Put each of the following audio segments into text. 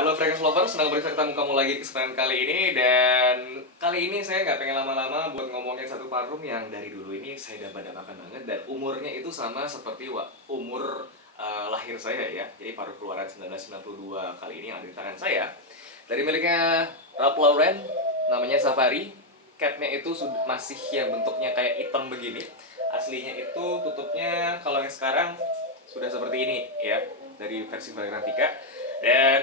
Halo Fragrance Lover, senang bertemu kamu lagi di kesempatan kali ini. Dan kali ini saya nggak pengen lama-lama buat ngomongin satu parfum yang dari dulu ini saya dambakan banget. Dan umurnya itu sama seperti umur lahir saya ya. Jadi parfum keluaran 1992 kali ini yang ada di tangan saya, dari miliknya Ralph Lauren, namanya Safari. Capnya itu masih yang bentuknya kayak hitam begini. Aslinya itu tutupnya kalau yang sekarang sudah seperti ini ya, dari versi Fragrantica. Dan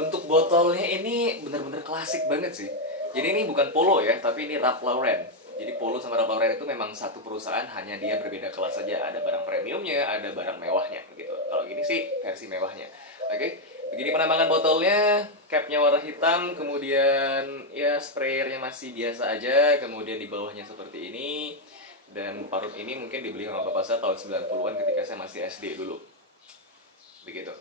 bentuk botolnya ini bener-bener klasik banget sih. Jadi ini bukan Polo ya, tapi ini Ralph Lauren. Jadi Polo sama Ralph Lauren itu memang satu perusahaan, hanya dia berbeda kelas saja. Ada barang premiumnya, ada barang mewahnya begitu. Kalau gini sih versi mewahnya. Oke, begini penampakan botolnya, capnya warna hitam, kemudian ya sprayernya masih biasa aja, kemudian di bawahnya seperti ini. Dan parfum ini mungkin dibeli sama bapak saya tahun 90-an ketika saya masih SD dulu. Begitu.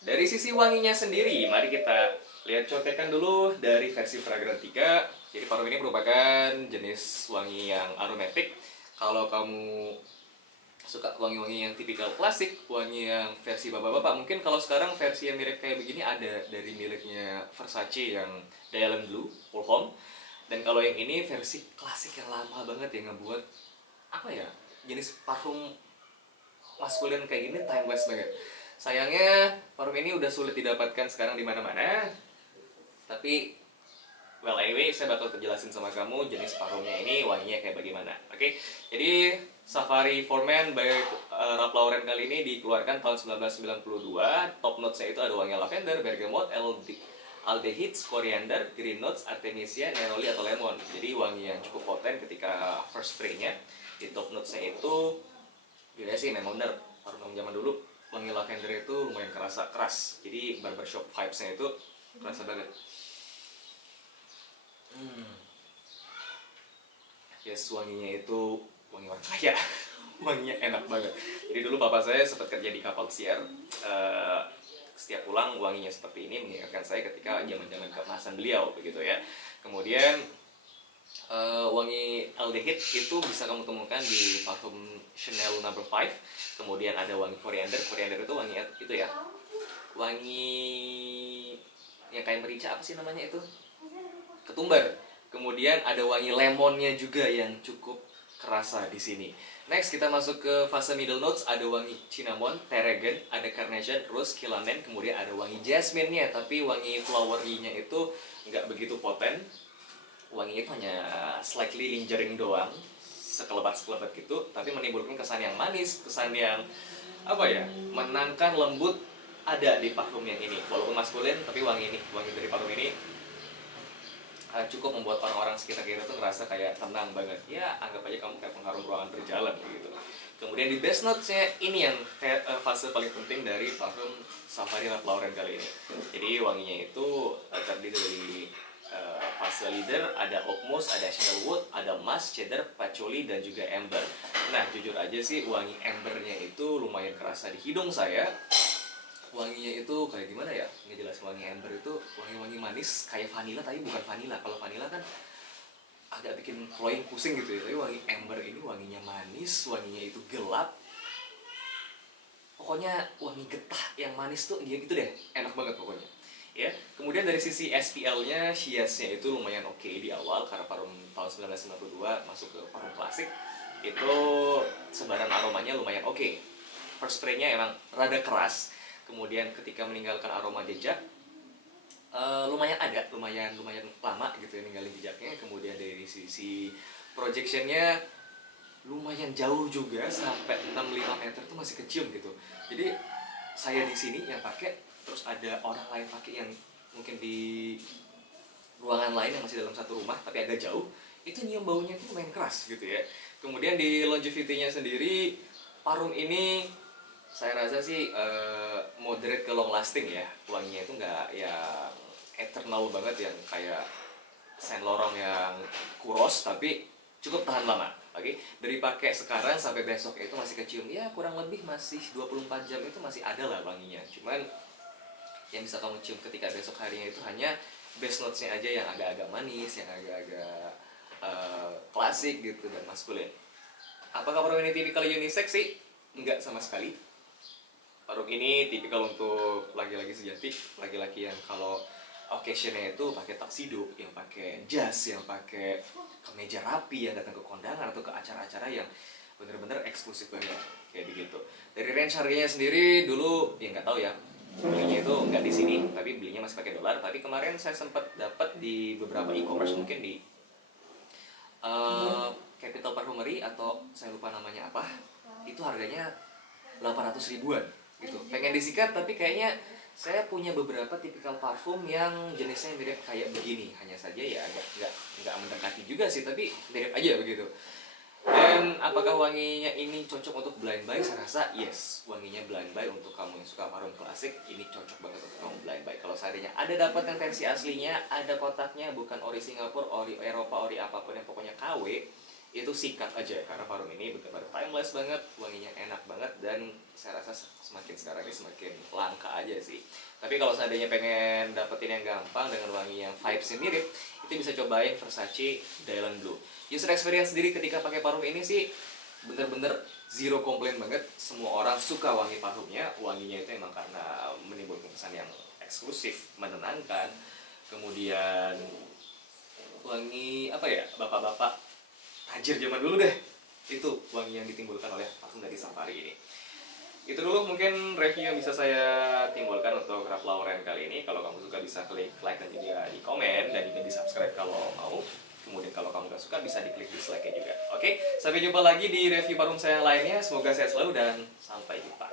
Dari sisi wanginya sendiri, mari kita lihat contekan dulu dari versi Fragrantica. Jadi parfum ini merupakan jenis wangi yang aromatik. Kalau kamu suka wangi-wangi yang tipikal klasik, wangi yang versi bapak-bapak, mungkin kalau sekarang versi yang mirip kayak begini ada dari miliknya Versace yang Dylan Blue, Pour Homme. Dan kalau yang ini versi klasik yang lama banget yang ngebuat apa ya, jenis parfum maskulin kayak gini timeless banget. Sayangnya parfum ini udah sulit didapatkan sekarang di mana-mana. Tapi well anyway, saya bakal jelasin sama kamu jenis parfumnya ini wanginya kayak bagaimana. Oke. Jadi Safari for Men by Ralph Lauren kali ini dikeluarkan tahun 1992. Top notes-nya itu ada wangi lavender, bergamot, aldehydes, koriander, green notes, artemisia, neroli atau lemon. Jadi wangi yang cukup poten ketika first spray-nya. Di top notes-nya itu biasanya sih memang bener parfum zaman dulu wangi lavender itu lumayan keras, jadi barbershop vibes-nya itu kerasa banget. Yes, wanginya itu wangi orang kaya. Wanginya enak banget. Jadi dulu bapak saya sempat kerja di kapal pesiar. Setiap pulang wanginya seperti ini mengingatkan saya ketika zaman-zaman keemasan beliau begitu ya. Kemudian wangi aldehyde itu bisa kamu temukan di parfum Chanel No. 5. Kemudian ada wangi koriander itu wangi itu ya, wangi yang kayak merica, apa sih namanya itu, ketumbar. Kemudian ada wangi lemonnya juga yang cukup kerasa di sini. Next kita masuk ke fase middle notes. Ada wangi cinnamon, tarragon, ada carnation, rose, kilalen, kemudian ada wangi jasmine-nya. Tapi wangi flowery-nya itu nggak begitu poten. Wanginya itu hanya slightly lingering doang, sekelebat-sekelebat gitu, tapi menimbulkan kesan yang manis, kesan yang apa ya, menangkan, lembut ada di parfum yang ini. Walaupun maskulin, tapi wangi dari parfum ini cukup membuat orang-orang sekitar kita tuh ngerasa kayak tenang banget. Ya, anggap aja kamu kayak pengharum ruangan berjalan gitu. Kemudian di best notes-nya ini yang fase paling penting dari parfum Safari Ralph Lauren kali ini. Jadi wanginya itu terdiri dari fase leader, ada oak moss, ada sandalwood, ada musk, cedar, patchouli, dan juga amber. Nah, jujur aja sih wangi ambernya itu lumayan kerasa di hidung saya. Wanginya itu kayak gimana ya? Ngejelasin wangi amber itu wangi-wangi manis kayak vanilla, tapi bukan vanilla. Kalau vanilla kan agak bikin cloying, pusing gitu ya. Tapi wangi amber ini wanginya manis, wanginya itu gelap. Pokoknya wangi getah yang manis tuh gitu deh, enak banget pokoknya. Ya, kemudian dari sisi SPL-nya, Shias-nya itu lumayan oke di awal karena parfum tahun 1992 masuk ke parfum klasik. Itu sebaran aromanya lumayan oke. First spray-nya emang rada keras. Kemudian ketika meninggalkan aroma jejak, lumayan lama gitu ya ninggalin jejaknya. Kemudian dari sisi projection-nya lumayan jauh juga, sampai 6-5 meter tuh masih kecium gitu. Jadi saya di sini yang pakai, terus ada orang lain pakai yang mungkin di ruangan lain yang masih dalam satu rumah tapi agak jauh, itu nyium baunya tuh lumayan keras gitu ya. Kemudian di longevity-nya sendiri, parfum ini saya rasa sih moderate ke long lasting ya. Wanginya itu nggak yang eternal banget yang kayak Saint Laurent yang kuros, tapi cukup tahan lama. Oke, dari pakai sekarang sampai besok itu masih kecium ya, kurang lebih masih 24 jam itu masih ada lah wanginya. Cuman yang bisa kamu cium ketika besok harinya itu hanya base notes-nya aja yang agak-agak manis, yang agak-agak klasik gitu dan maskulin. Apakah parfum ini tipikal unisex sih? Enggak sama sekali. Parfum ini tipikal untuk laki-laki sejati, laki-laki yang kalau occasionnya itu pakai tuxedo, yang pakai jas, yang pakai kemeja rapi, yang datang ke kondangan atau ke acara-acara yang bener-bener eksklusif banget kayak begitu. Dari range harganya sendiri dulu ya nggak tahu ya, belinya itu nggak di sini, tapi belinya masih pakai dolar. Tapi kemarin saya sempat dapat di beberapa e-commerce, mungkin di Capital Perfumery atau saya lupa namanya apa, itu harganya 800 ribuan gitu. Pengen disikat tapi kayaknya saya punya beberapa tipikal parfum yang jenisnya mirip kayak begini, hanya saja ya agak nggak mendekati juga sih, tapi mirip aja begitu. Dan apakah wanginya ini cocok untuk blind buy? Saya rasa yes, wanginya blind buy untuk kamu yang suka parfum klasik ini cocok banget untuk kamu blind buy. Kalau seandainya ada dapat yang versi aslinya, ada kotaknya, bukan ori Singapura, ori Eropa, ori apapun yang pokoknya KW, itu sikat aja karena parfum ini benar-benar timeless banget, wanginya enak banget, dan saya rasa semakin sekarang ini semakin langka aja sih. Tapi kalau seandainya pengen dapetin yang gampang dengan wangi yang vibesnya mirip, itu bisa cobain Versace Dylan Blue. User experience sendiri ketika pakai parfum ini sih bener-bener zero komplain banget. Semua orang suka wangi parfumnya. Wanginya itu emang karena menimbulkan kesan yang eksklusif, menenangkan. Kemudian wangi apa ya, bapak-bapak tajir zaman dulu deh, itu wangi yang ditimbulkan oleh parfum dari Safari ini. Itu dulu mungkin review yang bisa saya timbulkan untuk Ralph Lauren kali ini. Kalau kamu suka bisa klik like dan juga di komen, dan juga di subscribe kalau mau. Kemudian kalau kamu gak suka bisa diklik dislike-nya juga. Oke, sampai jumpa lagi di review parfum saya yang lainnya. Semoga sehat selalu dan sampai jumpa.